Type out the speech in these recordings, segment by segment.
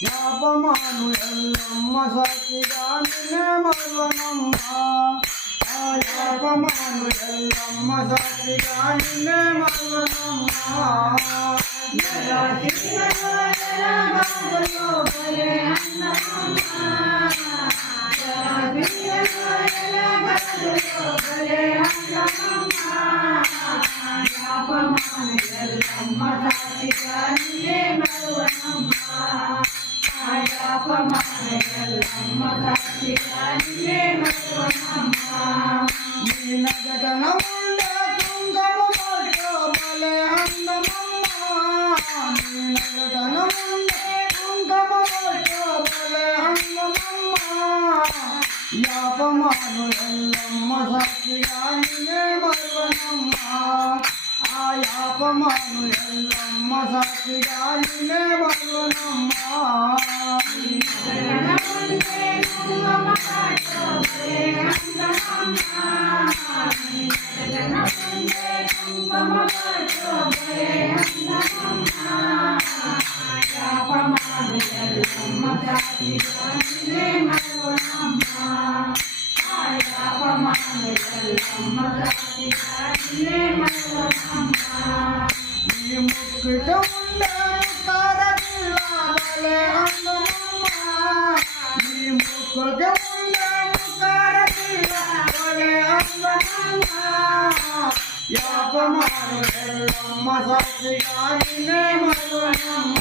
యాపమాను ఎల్లమ్మ సాక్షిగా నిన్నే మరువనమ్మ యాపమాను ఎల్లమ్మ సాక్షిగా నిన్నే మరువనమ్మ యాపమాను ఎల్లమ్మ సాక్షిగా నిన్నే మరువనమ్మ యాపమాను ఎల్లమ్మ సాక్షిగా నిన్నే మరువనమ్మ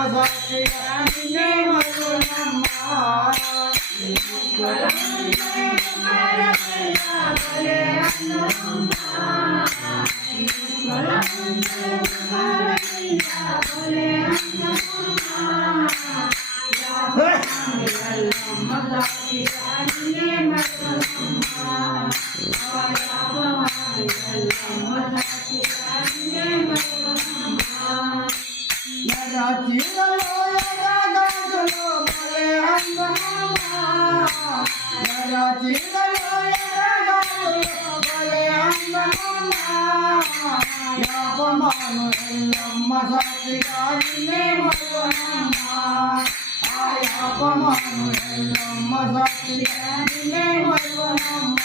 యాపమాను ఎల్లమ్మ సాక్షిగా నిన్నే మరువనమ్మ యాపమాను ఎల్లమ్మ సాక్షిగా నిన్నే మరువనమ్మ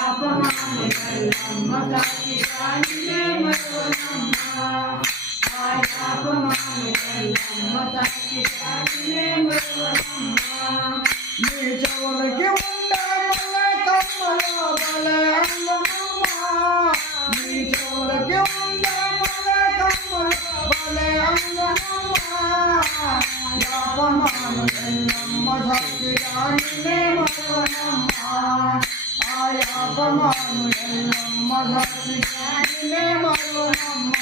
యాపమాను ఎల్లమ్మ సాక్షిగా నిన్నే మరువనమ్మ యాపమాను ఎల్లమ్మ సాక్షిగా నిన్నే మరువనమ్మ నీ చెవులకి ఉండే మల్లె కమ్మలో బలే అందమమ్మ నీ చెవులకి ఉండే మల్లె కమ్మలో బలే అందమమ్మ యాపమాను ఎల్లమ్మ సాక్షిగా నిన్నే మరువనమ్మ యాపమాను ఎల్లమ్మ సాక్షిగా నిన్నే మరువనమ్మ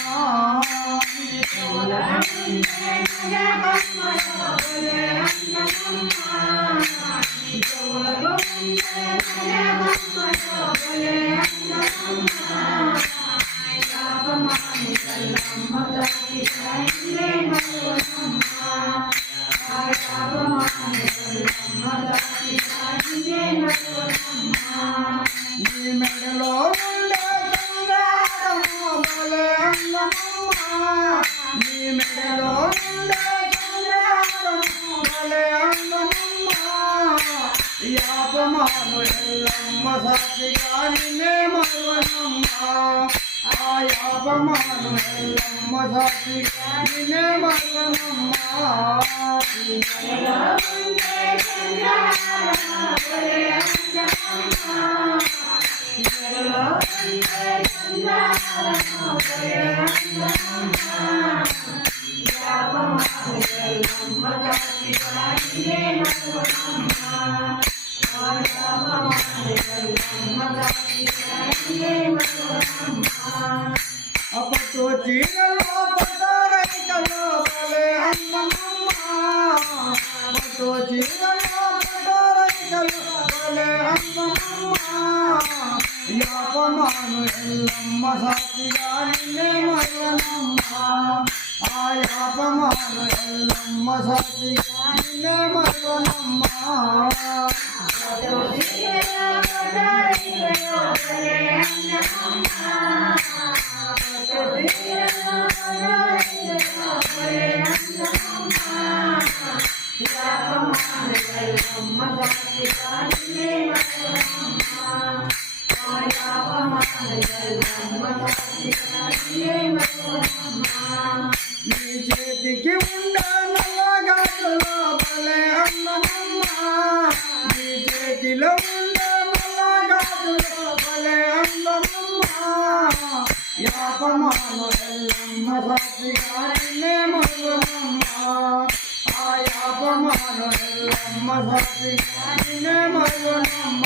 యాపమాను ఎల్లమ్మ సాక్షిగా నిన్నే మరువనమ్మ యాపమాను ఎల్లమ్మ సాక్షిగా నిన్నే మరువనమ్మ అప్పతో చీరలో పటారైకలో బలే అందమమ్మ అప్పతో చీరలో పటారైకలో బలే అందమమ్మ యాపమాను ఎల్లమ్మ సాక్షిగా నిన్నే మరువనమ్మ యాపమాను ఎల్లమ్మ సాక్షిగా నిన్నే మరువనమ్మ నీ చేతికి ఉండనల్లగాజులో భలే అందమమ్మ నీ చేతిలో ఉండనల్లగాజులో భలే అందమమ్మ యాపమాను ఎల్లమ్మ సాక్షిగా నిన్నే మరువనమ్మ ఆ యాపమాను ఎల్లమ్మ సాక్షిగా నిన్నే మరువనమ్మ